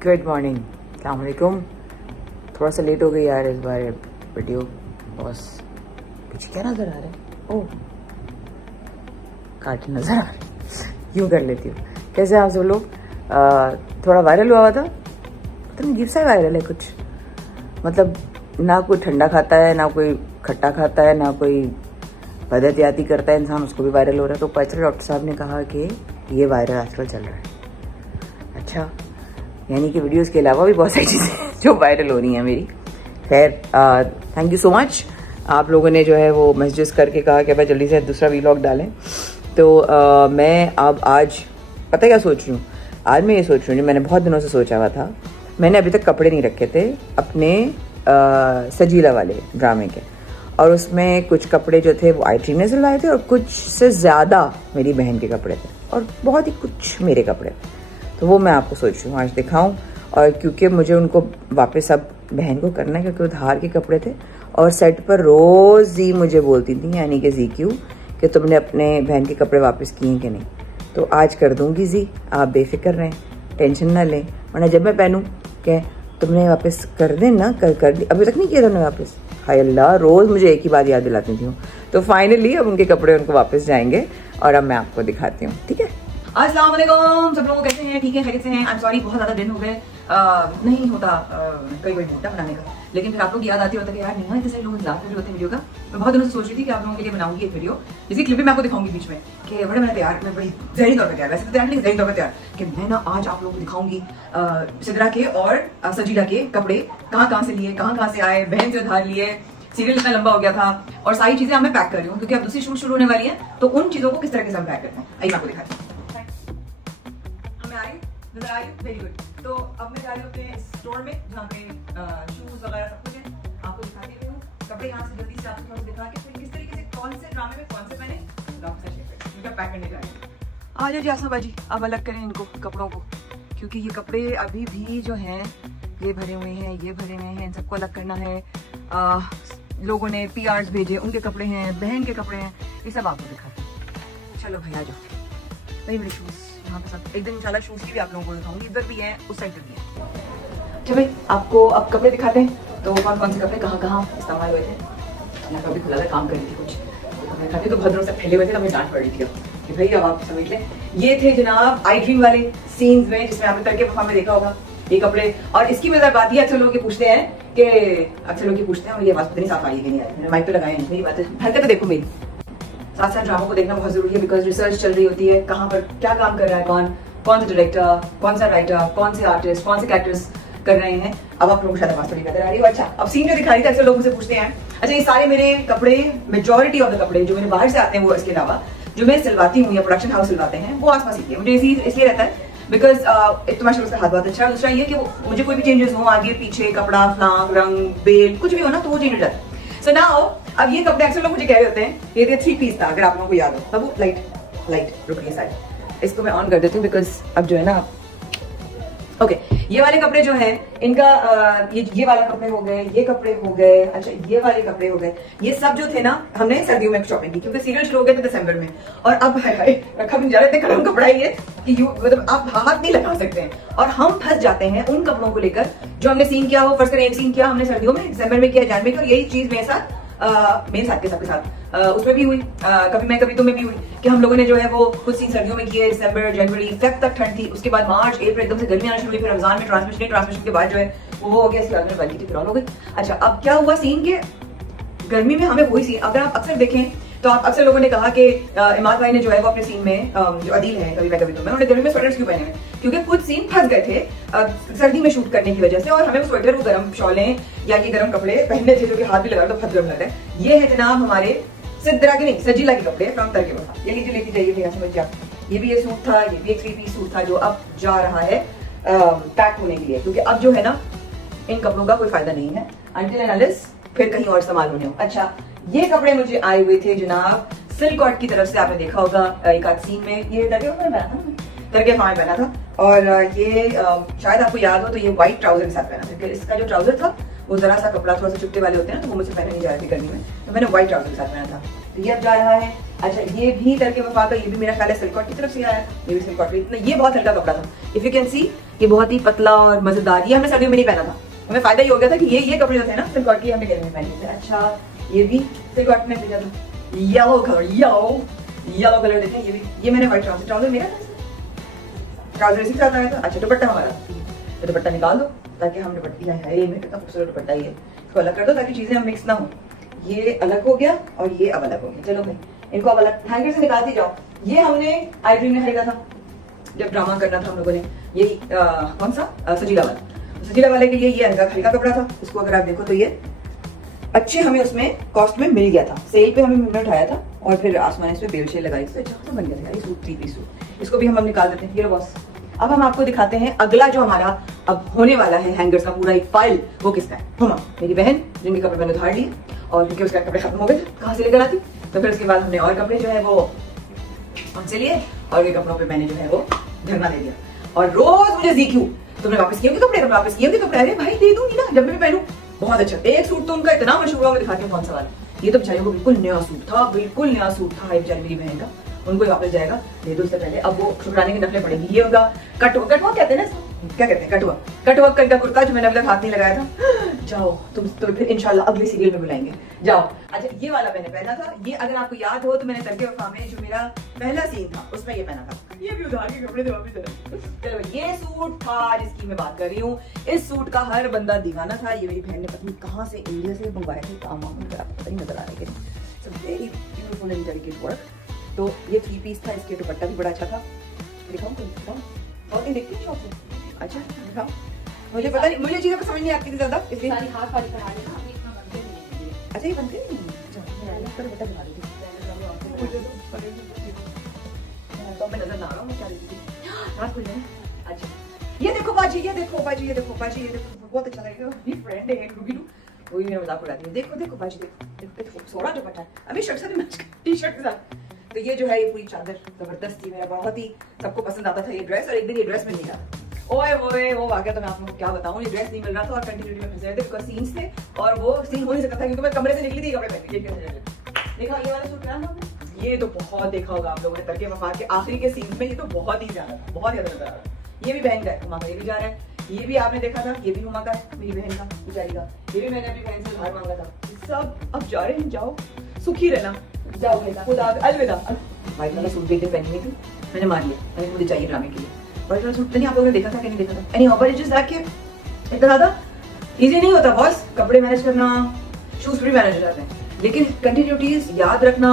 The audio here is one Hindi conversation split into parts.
गुड मॉर्निंग, अस्सलाम वालेकुम। थोड़ा सा लेट हो गई यार इस बार वीडियो। बॉस कुछ क्या नजर आ रहा है? ओह कार्टून नजर आ रहा है। यूँ कर लेती हूँ। कैसे आप सब लोग? थोड़ा वायरल हुआ था, पता नहीं अजीब सा वायरल है कुछ। मतलब ना कोई ठंडा खाता है, ना कोई खट्टा खाता है, ना कोई बदहतियाती करता है इंसान, उसको भी वायरल हो रहा है। तो पचर डॉक्टर साहब ने कहा कि ये वायरल आजकल चल रहा है। अच्छा, यानी कि वीडियोस के अलावा भी बहुत सारी चीज़ें जो वायरल हो रही हैं मेरी। खैर, थैंक यू सो मच। आप लोगों ने जो है वो मैसेजेस करके कहा कि भाई जल्दी से दूसरा वीलॉग डालें। तो मैं अब आज पता क्या सोच रही हूँ? आज मैं ये सोच रही हूँ, मैंने बहुत दिनों से सोचा हुआ था। मैंने अभी तक कपड़े नहीं रखे थे अपने सजीला वाले ड्रामे के, और उसमें कुछ कपड़े जो थे वो आई ने सिलवाए थे और कुछ से ज़्यादा मेरी बहन के कपड़े थे और बहुत ही कुछ मेरे कपड़े। तो वो मैं आपको सोच रही हूँ आज दिखाऊं। और क्योंकि मुझे उनको वापस अब बहन को करना है, क्योंकि उधार के कपड़े थे और सेट पर रोज़ ही मुझे बोलती थी, यानी कि ZQ, कि तुमने अपने बहन के कपड़े वापस किए कि नहीं। तो आज कर दूंगी जी, आप बेफिक्र रहें, टेंशन ना लें। वरना जब मैं पहनूँ कि तुमने वापस कर देना, कर दी, अभी तक नहीं किया तुमने वापस। हाय अल्लाह, रोज़ मुझे एक ही बात याद दिलाती थी। तो फाइनली अब उनके कपड़े उनको वापस जाएंगे और अब मैं आपको दिखाती हूँ, ठीक है? अस्सलाम वालेकुम, सब लोग कैसे हैं? ठीक है, खैरियत से हैं? आई एम सॉरी, बहुत ज़्यादा दिन हो गए, नहीं होता कई बार मोटा बनाने का, लेकिन फिर आप लोग याद आती होता है कि यार नहीं, इतने सारे लोग इंतजार कर रहे होते हैं वीडियो का। मैं बहुत दिनों से सोच रही थी कि आप लोगों के लिए बनाऊंगी एक वीडियो, जिसकी क्लिप भी मैं आपको दिखाऊंगी बीच में कि बड़े मैं तैयार, मैं बड़ी ज़हनी तौर पर तैयार, वैसे तो तैयार नहीं, ज़हनी तौर पर तैयार, कि मैं ना आज आप लोगों को दिखाऊंगी सिदरा के और सजीला के कपड़े कहाँ से लिए, कहाँ से आए, बहन से उधार लिए, सीरियल इतना लंबा हो गया था, और सारी चीजें अब मैं पैक कर रही हूँ क्योंकि अब दूसरी शूट शुरू होने वाली है। तो उन चीजों को किस तरह से हम पैक करते हैं आइए आपको दिखाती हूँ। हमें आई नजर आई, वेरी गुड। तो अब मैं जा रही हूँ अपने स्टोर में जहाँ पे शूज वगैरह सब कुछ है, आपको दिखा दे रही हूँ कपड़े। यहाँ से जल्दी से आपको थोड़ा दिखा के फिर किस तरीके से कौन से ड्रामे में कौन से पहने पैक करने जा रही हूँ। आ जाओ आसमा बाजी, अब अलग करें इनको कपड़ों को, क्योंकि ये कपड़े अभी भी जो हैं ये भरे हुए हैं, ये भरे हुए हैं, इन सबको अलग करना है। लोगों ने PRs भेजे, उनके कपड़े हैं, बहन के कपड़े हैं, ये सब आपको दिखाते हैं। चलो भाई आ जाओ। वही मेरे शूज़ यहाँ पे सब, एक दिन इंशाल्लाह शूज़ की भी आप लोगों को दिखाऊंगी। इधर भी है, उस साइड भी है। चलो भाई आपको अब कपड़े दिखाते हैं। तो कौन से कपड़े कहाँ इस्तेमाल हुए थे। यहाँ पर भी खुला था, काम कर रही थी कुछ, कपड़े दिखाते तो बहुत दिनों से फैले हुए थे, तो हमें डांट पड़ रही थी कि भाई अब आप समझ लें। ये थे जनाब आई ड्रीम वाले सीन्स में, जिसमें आपने तड़के वफा में देखा होगा ये कपड़े। और इसकी मजेदार बात ये, अक्सर लोग ये पूछते हैं कि और ये आवाज पता नहीं साफ आई है कि नहीं आई, मैंने माइक तो लगाया नहीं, मेरी बात हरकत देखो मेरी। साथ साथ ड्रामों को देखना बहुत जरूरी है, बिकॉज रिसर्च चल रही होती है, कहाँ पर क्या काम कर रहा है कौन सा डायरेक्टर, कौन सा राइटर, कौन से आर्टिस्ट, कौन से कैरेक्टर्स कर रहे हैं। अब आप लोगों को शायद आवाज थोड़ी नजर आ रही है। अच्छा, अब सीन जो दिखा रही थी, अक्सर लोग मुझसे पूछते हैं, अच्छा ये सारे मेरे कपड़े, मेजोरिटी ऑफ द कपड़े जो मेरे बाहर से आते हैं, वो इसके अलावा जो मैं सिलवाती हूँ या प्रोडक्शन हाउस सिलवाते हैं, वो आसपास ही है। मुझे इसलिए रहता है बिकॉज एक तो माशाल्लाह उसका हाथ बहुत अच्छा है, दूसरा ये कि वो मुझे कोई भी चेंजेस हो आगे पीछे, कपड़ा, फ्लांग, रंग, बेल, कुछ भी हो ना, तो वो चेंज हो जाता है। सो नाउ अब ये कपड़े अक्सर लोग मुझे कह रहे होते हैं, ये 3 पीस था, अगर आप लोगों को याद हो। तब वो लाइट रुकिए साइड, इसको मैं ऑन कर देती हूँ बिकॉज अब जो है ना, ओके ये वाले कपड़े जो हैं इनका ये वाले कपड़े हो गए, ये कपड़े हो गए, अच्छा ये वाले कपड़े हो गए, ये सब जो थे ना हमने सर्दियों में शॉपिंग की, क्योंकि सीरियल शुरू हो गए थे दिसंबर में। और अब रखा भी जा रहे थे, गर्म कपड़ा ये कि मतलब आप हाथ नहीं लगा सकते हैं, और हम फंस जाते हैं उन कपड़ों को लेकर जो हमने सीन किया हो। फर्स्ट एक सीन किया हमने सर्दियों में, दिसंबर में किया, जनवरी में, और यही चीज मेरे साथ के सबके साथ उसमें भी हुई, कभी मैं कभी तुम्हें भी हुई, कि हम लोगों ने जो है वो कुछ सीन सर्दियों में किए, दिसंबर, जनवरी, फेब तक ठंड थी, उसके बाद मार्च, अप्रैल एकदम से गर्मी आना शुरू हुई, फिर रमजान में ट्रांसमिशन के बाद जो है वो हो गया, इसके बाद में बल्कि फिर हो गई। अच्छा, अब क्या हुआ सीन के गर्मी में हमें वही सीन, अगर आप अक्सर देखें तो आप अक्सर लोगों ने कहा कि इमाद भाई ने जो है वो अपने सीन में, जो अदील है कभी मैं कभी तुम्हें, उन्होंने गर्मी में स्वेटर्स क्यों पहने हैं, क्योंकि कुछ सीन फंस गए थे सर्दी में शूट करने की वजह से, और हमें वो स्वेटर, वो गर्म शॉलें या ये गर्म कपड़े पहनने थे, जो कि हाथ भी लगा तो बहुत गर्म लग रहा है। ये है जनाब हमारे सिद्रा के नहीं, सजीला के कपड़े फ्रॉम तड़के वफा। ये लीजिए, लेती जाइए भैया, समझिए आप। ये भी ये सूट था, ये भी एक 3 पीस सूट था जो अब जा रहा है पैक होने के लिए, क्योंकि अब जो है ना इन कपड़ों का कोई फायदा नहीं है अंटिल एंड अनलेस फिर कहीं और इस्तेमाल होने हो। अच्छा, ये कपड़े मुझे आए हुए थे जनाब सिल्कॉट की तरफ से, आपने देखा होगा एक आध सीन में, ये तड़के वफा में पहना था, और ये शायद आपको याद हो तो ये व्हाइट ट्राउजर के साथ पहना था, क्योंकि इसका जो ट्राउजर था वो जरा सा कपड़ा थोड़ा सा चुपटे वाले होते हैं ना, तो वो मुझसे पहने नहीं जा रहे थे गर्मी में, तो मैंने व्हाइट ट्राउजर के साथ पहना था। तो ये अब जा रहा है। अच्छा, ये भी तड़के वफा का, ये भी मेरा ख्याल है सिल्कॉट की तरफ से आया, ये भी सिल्कॉट, ये बहुत हल्का कपड़ा था। इफ यू कैन सी ये बहुत ही पतला और मजेदार, ये हमने सर्दियों में नहीं पहना था। हमें फायदा ये हो गया था कि ये कपड़े जो थे ना सिल्क कॉटन के हमने गर्मी में पहने थे। अच्छा ये भी सिल्क कॉटन में भेजा था, येलो कलर, येलो कलर देखें। ये मैंने व्हाइट ट्राउजर मेरा ट्राउजर इसी के साथ आया था। अच्छा दुपट्टा हमारा, तो दुपट्टा निकाल दो ताकि हम दुपट्टा है ये में कितना खूबसूरत दुपट्टा है, इसको अलग कर दो ताकि चीजें हम मिक्स ना हो। ये अलग हो गया और ये अब अलग हो गया। चलो भाई इनको अब अलग हैंगर से निकालती जाओ। ये हमने आईड्रीम में खरीदा था जब ड्रामा करना था हम लोगों ने, यही कौन सा सजीला वाले के लिए। ये हल्का कपड़ा था, इसको अगर आप देखो तो ये अच्छे हमें उसमें कॉस्ट में मिल गया था, सेल पे हमें हमने उठाया था और फिर आसमान इस पे बेल शेल लगाई, इससे अच्छा बन गया था ये सूट, 3 पीस सूट। इसको भी हम निकाल देते हैं। ये बॉस अब हम आपको दिखाते हैं अगला जो हमारा अब होने वाला है हैंगर्स का पूरा एक फाइल, वो किसका है? हुमा, मेरी बहन, जिनके कपड़े मैंने उधार लिए और क्योंकि उसके कपड़े खत्म हो गए थे, कहाँ से लेकर आती, तो फिर उसके बाद हमने और कपड़े जो है वो हमसे लिए और ये कपड़ों पे मैंने जो है वो धरना दे दिया। और रोज मुझे जीक्यू तुमने वापस किए कपड़े, तुमने वापस किए कपड़े। अरे भाई दे दूंगी ना जब मैं पहनूं। बहुत अच्छा, एक सूट तो उनका इतना मशहूर हुआ, मैं दिखाती हूँ कौन सा वाला। ये तो बेचारे को बिल्कुल नया सूट था, बिल्कुल नया सूट था बेचारी मेरी बहन का, उनको वापस जाएगा, दे दो उससे पहले। अब वो शुक्राने की नकलें पड़ेंगी। ये होगा कटवर्क कहते हैं ना, क्या कहते हैं, कटवर्क का कुर्ता जो मैंने अब तक हाथ नहीं लगाया था। जाओ तुम तो फिर इंशाल्लाह अगले सीरियल में बुलाएंगे, जाओ। अच्छा ये वाला मैंने पहना था, ये अगर आपको याद हो तो मैंने तरके वफा में जो मेरा पहला सीन था उसमें ये पहना था। ये भी उधार के कपड़े थे वापस। चलो ये सूट था जिसकी मैं बात कर रही हूँ, इस सूट का हर बंदा दीवाना था। ये मेरी बहन ने पत्नी कहाँ से इंडिया से मंगवाए थे, काम पता नहीं नजर आ रहे थे, very beautiful and delicate work. तो ये 3 पीस था, इसके दुपट्टा भी बड़ा अच्छा था। दिखाऊं बहुत ही देखती शॉप से। अच्छा दिखाओ, मुझे पता नहीं, मुझे चीजें समझ नहीं आती थी ज्यादा, इसलिए हाथ वाली करा लेना, अभी इतना बनते नहीं है। अच्छा ये बनते नहीं, अच्छा दुपट्टा दिखा देती तो मैं नजर ना आ रहा हूँ क्या देती रात खुल जाए। अच्छा ये देखो बाजी, ये देखो बाजी, ये देखो बाजी, ये देखो बहुत अच्छा लगेगा। मेरी फ्रेंड है रुबी, वही मेरा मजाक उड़ाती है। देखो देखो बाजी, देखो देखो सोना दुपट्टा है, अभी शर्ट से मैच टी शर्ट के साथ। तो ये जो है ये पूरी चादर जबरदस्त थी, मेरा बहुत ही सबको पसंद आता था ये ड्रेस। और एक दिन ये ड्रेस मिल गया, ओए ओए वो वाकया तो मैं आपको क्या बताऊं, ये ड्रेस नहीं मिल रहा था और कंटिन्यूटी में फंसे रहे थे बिकॉज़ सीन्स थे और वो सीन हो नहीं सकता था क्योंकि मैं कमरे से निकली थी कपड़े पहन के। देखा ये वाला सूट पहना आपने, ये तो बहुत देखा होगा आप लोगों ने तरके वफा के आखिरी के सीन्स में, ये तो बहुत ही ज्यादा था, बहुत ज्यादा नजर आ रहा है। ये भी बहन का है, हुमा का ये भी जा रहा है, ये भी आपने देखा था, ये भी हुमा का है, मेरी बहन का बेचारी का, ये भी मैंने अपनी बहन से उधार मांगा था। सब अब जा रहे हैं, जाओ सुखी रहना, जाओ खुदा अलविदा। व्हाइट वाला सूट भी पहनी थी, मैंने मार लिया, मैंने मुझे चाहिए ड्रामे के लिए। व्हाइट वाला सूट नहीं आप लोगों ने देखा था कि नहीं देखा था? Anyhow but it just that कि इतना ज्यादा इजी नहीं होता बॉस कपड़े मैनेज करना, शूज भी मैनेज हो जाते हैं, लेकिन कंटिन्यूटीज याद रखना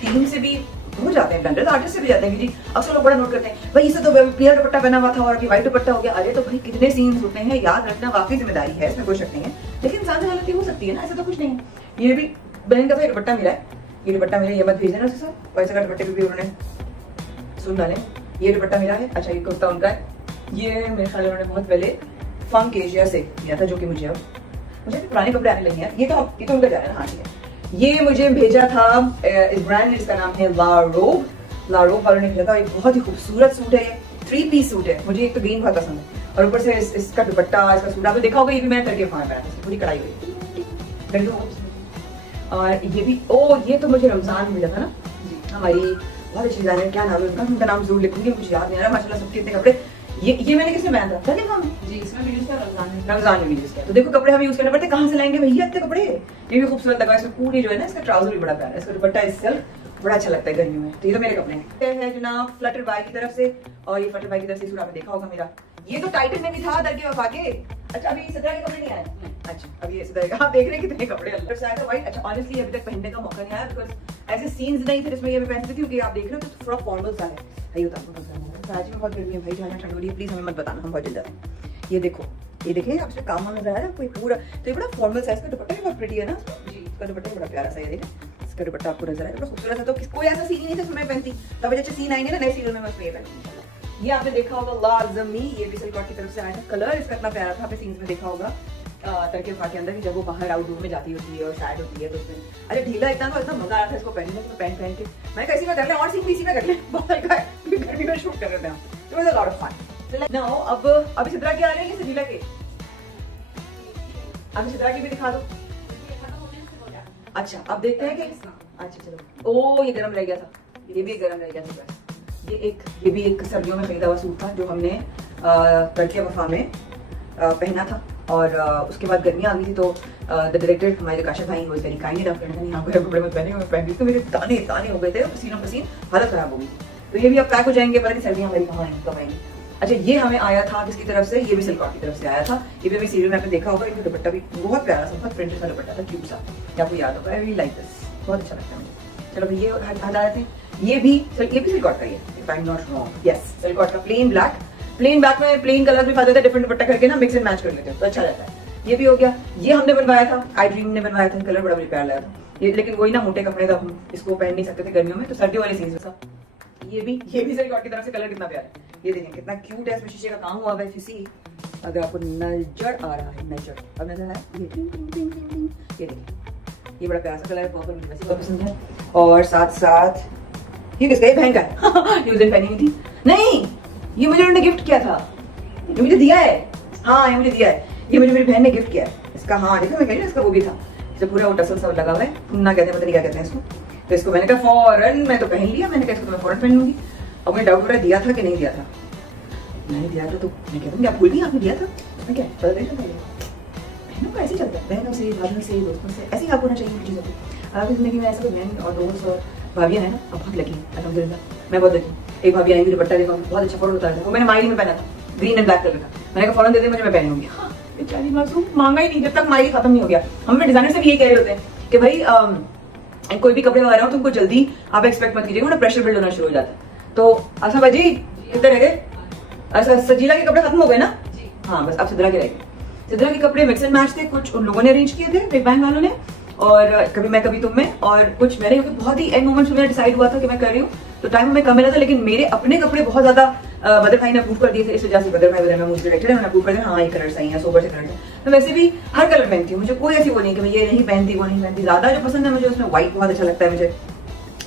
टीम से भी हो जाते हैं, ब्लेंडर्स आर्टिस्ट से भी जाते हैं। जी अक्सर लोग बड़ा नोट करते हैं भाई इसे तो क्लियर दुपट्टा पहना हुआ था और अभी व्हाइट दुपट्टा हो गया। अरे तो भाई कितने सीन्स होते हैं, याद रखना वाकई जिम्मेदारी है, इसमें कोई शक नहीं है, लेकिन इंसान से गलती हो सकती है ना, ऐसा तो कुछ नहीं है। ये भी बहन का तो दुपट्टा मिला है, ये दुपट्टा मिला, ये मत भेज देना उसके साथ, वैसे का दुपट्टे भी उन्होंने सुन डाले। ये दुपट्टा मिला है, अच्छा ये कुर्ता उनका है, ये मेरे ख्याल उन्होंने बहुत पहले फंक एशिया से लिया था, जो कि मुझे पुराने कपड़े आने लगे हैं। ये तो उनका जा रहा है ना, हाँ ठीक है। ये मुझे भेजा था इस ब्रांड, इसका नाम है लारोब वालों ने भेजा था। एक बहुत ही खूबसूरत सूट है, ये 3 पीस सूट है, मुझे एक तो ग्रीन बहुत पसंद है और ऊपर से इसका दुपट्टा, इसका सूट आपने देखा होगा, ये भी मैं करके वहां पहना था, पूरी कढ़ाई हुई। और ये भी ये तो मुझे रमजान में मिला था ना जी, हमारी बहुत अच्छी डिजाइनर, क्या नाम है उनका नाम जरूर लिखूंगी, मुझे याद नहीं आ रहा। माशाल्लाह सबके इतने कपड़े। ये मैंने किसमें पहना था जी, इसमें भी यूज किया, रमजान में भी यूज किया। तो देखो कपड़े हमें यूज करने पड़ते, कहाँ से लाएंगे भैया इतने कपड़े। ये भी खूबसूरत लगा, इसमें पूरी जो है ना, इसका ट्राउजर भी बड़ा प्यारा है, इसका दुपट्टा इससे बड़ा अच्छा लगता है गर्मियों में। तो ये तो मेरे कपड़े हैं जनाब फ्लटर बाय की तरफ से, और ये फ्लटर बाय की तरफ से सूट आपने देखा होगा मेरा, ये तो टाइटन में भी था दरके वफा के। अच्छा अभी सदरा के कपड़े नहीं आए, अच्छा अभी ये सदरा का आप देख रहे हैं कितने कपड़े अंदर से आए थे व्हाइट। अच्छा ऑनेस्टली अभी तक पहनने का मौका नहीं आया बिकॉज ऐसे सीन्स नहीं थे जिसमें ये मैं पहनती थी, क्योंकि आप देख रहे हो तो थोड़ा फॉर्मल सा है। सही होता है आज में बहुत गर्मी है भाई, जहाँ ठंड हो रही है प्लीज हमें मत बताना, हम बहुत जल्द आते हैं। ये देखो, ये देखें आप इसमें काम नजर आ रहा है कोई पूरा, तो ये बड़ा फॉर्मल साइज का दुपट्टा भी बहुत प्रिटी है ना जी, इसका दुपट्टा भी बड़ा प्यारा सा है, देखें इसका दुपट्टा आपको नजर आएगा, बड़ा खूबसूरत है। तो कोई ऐसा सीन ही नहीं था जिसमें मैं पहनती, तब अच्छे सीन आएंगे ना नए सीरियल में मैं उसमें ये पहनती। ये आपने देखा होगा लाजमी, ये भी सिल्क की तरफ से आया था, कलर इसका इतना प्यारा था, आपने सीन्स में देखा होगा तरके वफा के अंदर की जब वो बाहर आउटडोर में जाती होती है और सैड होती है तो उसमें अरे ढीला इतना तो इतना मजा आ रहा था इसको पहनने में, पहन के मैं कैसी में कर ले और सीन पीसी में कर ले, बहुत हल्का है, गर्मी में शूट कर रहे थे हम, तो was a lot of fun. Now अब अभी सिद्रा के आ रहे हैं कि ढीला के, अभी सिद्रा की भी दिखा दो। अच्छा अब देखते हैं कि अच्छा चलो, ये गरम रह गया था, ये भी गरम रह गया था। ये भी एक सर्दियों में खरीदा हुआ सूट था जो हमने तड़के वफा में पहना था, और उसके बाद गर्मी आ गई थी, तो द डायरेक्टर हमारे काशा भाई वो वेरी काइंड इनफ फ्रेंड, यहाँ पर कपड़े मत पहने, मैं पहन ली तो मेरे ताने ताने हो गए थे, पसीना पसीन हालत खराब हो गई। तो ये भी अब पैक हो जाएंगे, पता नहीं सर्दियाँ हमारी कहाँ आएंगी कब आएंगी। अच्छा, ये हमें आया था किसकी तरफ से, ये भी सिल्कॉट की तरफ से आया था। ये भी हमें सीरियल में आपने देखा होगा, इनका दुपट्टा भी बहुत प्यारा सा, बहुत प्रिंटेड सा दुपट्टा था, क्यूट सा, आपको याद होगा। आई रियली लाइक दिस, बहुत अच्छा लगता है मुझे। चलो भाई ये हटा देते हैं। ये भी सिल्कॉट का, ये if I am not wrong, yes Silcot का प्लेन ब्लैक में प्लेन कलर भी फायदा होता है, डिफरेंट दुपट्टा करके ना मिक्स एंड मैच कर लेते हैं तो अच्छा रहता है। ये भी हो गया। ये हमने बनवाया था, आई ड्रीम ने बनवाया था, कलर बड़ा प्यारा लगा था ये, लेकिन वही ना मोटे कपड़े था, हम इसको पहन नहीं सकते थे गर्मियों में, तो सर्दियों वाले सीजन था। ये भी सिल्कॉट की तरफ से, कलर कितना प्यारा है, ये देखिए कितना क्यूट है, इसमें शीशे का काम हुआ है फिसी, अगर आपको नजर आ रहा है, नजर अब नजर है, ये देखिए ये बड़ा प्यारा सा कलर है, पर्पल मुझे वैसे बहुत पसंद है। और साथ साथ ये किसका, ये बहन का है ये उस दिन पहनी हुई थी, नहीं ये मुझे उन्होंने गिफ्ट किया था, ये मुझे दिया है, हाँ ये मुझे दिया है, ये मुझे मेरी बहन ने गिफ्ट किया है इसका, हाँ देखो मैं कह रही हूँ इसका वो भी था, इसे पूरा वो टसल सा लगा हुआ है, ना कहते हैं पता नहीं क्या कहते हैं इसको, तो इसको मैंने कहा फौरन मैं तो पहन लिया, मैंने कहा इसको तो मैं फौरन पहन लूंगी। अब मुझे डाउट हो रहा है दिया था कि नहीं दिया था, मैंने दिया था तो मैं कहता हूँ आप भूल गई आपने दिया था, मैं क्या पता नहीं था, बहनों का ऐसे चलता है, बहनों से भाइयों से दोस्तों से ऐसे ही आप होना चाहिए चीज़ों को। आपकी जिंदगी में ऐसा कोई बहन और दोस्त और भाभियाँ हैं ना, अब बहुत लगी अलहमदुलिल्लाह, मैं बहुत लगी। एक भाभी आई हुई दुपट्टा देखा, बहुत अच्छा फोटो उतारा था, वो मैंने मायरी में पहना था, ग्रीन एंड ब्लैक कलर का, मैंने कहा फौरन दे दे मुझे, मैं पहन लूंगी। बेचारी मासूम, मांगा ही नहीं जब तक मायरी खत्म नहीं हो गया। हम अपने डिजाइनर से भी यही कह रहे होते हैं कि भाई कोई भी कपड़े वगैरह हो तुमको जल्दी आप एक्सपेक्ट मत कीजिएगा ना, प्रेशर बिल्ड होना शुरू हो जाता है। तो अच्छा भाजी इधर रह गए, अच्छा सजीला के कपड़े खत्म हो गए ना, हाँ बस अब सिद्रा के रह गए। सिद्रा के कपड़े मिक्स एंड मैच थे, कुछ उन लोगों ने अरेंज किए थे बिग बैंग वालों ने, और कभी मैं कभी तुम में, और कुछ मैंने, बहुत ही एंड मोमेंट्स में डिसाइड हुआ था कि मैं कर रही हूँ, तो टाइम हमें कम मिला था, लेकिन मेरे अपने कपड़े बहुत ज्यादा बदर भाई ने अप्रूव कर दिए थे, इस वजह से बदर भाई मुझे डायरेक्टर है, मैंने अप्रूव कर दिया, हाँ ये कलर सही है, सोबर से कलर है। मैं वैसे भी हर कलर पहनती हूँ, मुझे कोई ऐसी वो नहीं कि मैं ये नहीं पहनती वो नहीं पहनती, ज्यादा जो पसंद है मुझे उसमें व्हाइट बहुत अच्छा लगता है मुझे,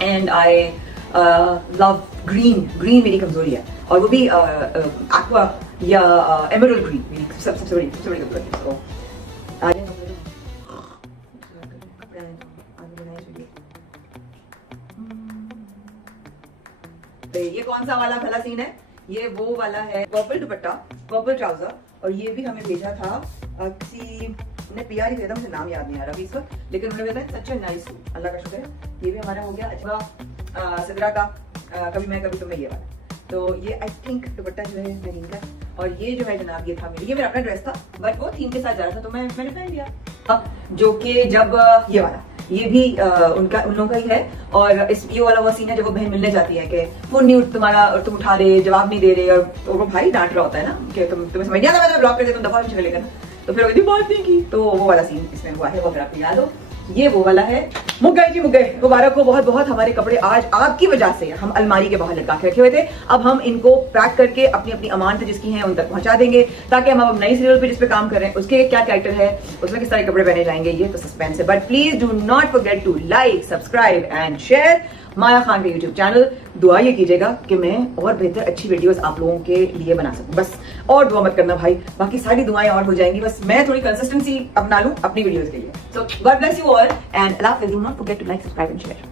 एंड आई लव ग्रीन मेरी कमजोरी है, और वो भी एक्वा या एमरल्ड ग्रीन मेरी सबसे बड़ी कमजोरी है। तो ये कौन सा वाला पहला सीन है, ये वो वाला है, पर्पल दुपट्टा पर्पल ट्राउजर, और ये भी हमें भेजा था किसी ने, पीआर ही भेजा, मुझे नाम याद नहीं आ रहा अभी इस वक्त, लेकिन उन्होंने भेजा सच नाइस सूट, अल्लाह का शुक्र है। ये भी हमारा हो गया। अच्छा सिद्रा का कभी मैं कभी तुम्हें, ये वाला, तो ये आई थिंक दुपट्टा जो है मेरीन का, और ये जो है जनाब ये था ये मेरा अपना ड्रेस था, बट वो थीम के साथ जा रहा था तो मैंने पहन लिया, जो कि जब ये वाला ये भी उन लोगों का ही है, और इस ये वाला वो सीन है जब वो बहन मिलने जाती है कि फोन नहीं तुम्हारा, और तुम उठा रहे जवाब नहीं दे रहे, और तो वो भाई डांट रहा होता है ना कि तुम्हें समझ नहीं आता, मैं ब्लॉक कर दे, तुम दफा पीछे लेकर ना, तो फिर वो कहती बात नहीं की, तो वो वाला सीन इसमें हुआ है, वो अगर आपको याद हो, ये वो वाला है। मुगई जी मुगई, मुबारक हो बहुत बहुत, हमारे कपड़े आज आपकी वजह से हम अलमारी के बाहर लटका के रखे हुए थे, अब हम इनको पैक करके अपनी अपनी अमानत जिसकी हैं उन तक पहुंचा देंगे, ताकि हम अब नई सीरियल पे जिस पे काम कर रहे हैं उसके क्या कैरेक्टर है, उसमें किस तरह के कपड़े पहने जाएंगे, ये तो सस्पेंस है, but please do not forget to like subscribe and share Maya Khan का यूट्यूब चैनल। दुआ ये कीजिएगा कि मैं और बेहतर अच्छी वीडियोस आप लोगों के लिए बना सकूं, बस और दुआ मत करना भाई, बाकी सारी दुआएं और हो जाएंगी, बस मैं थोड़ी कंसिस्टेंसी अपना लूं अपनी वीडियोस के लिए। So God bless you all and अल्लाह हाफिज़, do not forget to like subscribe and share.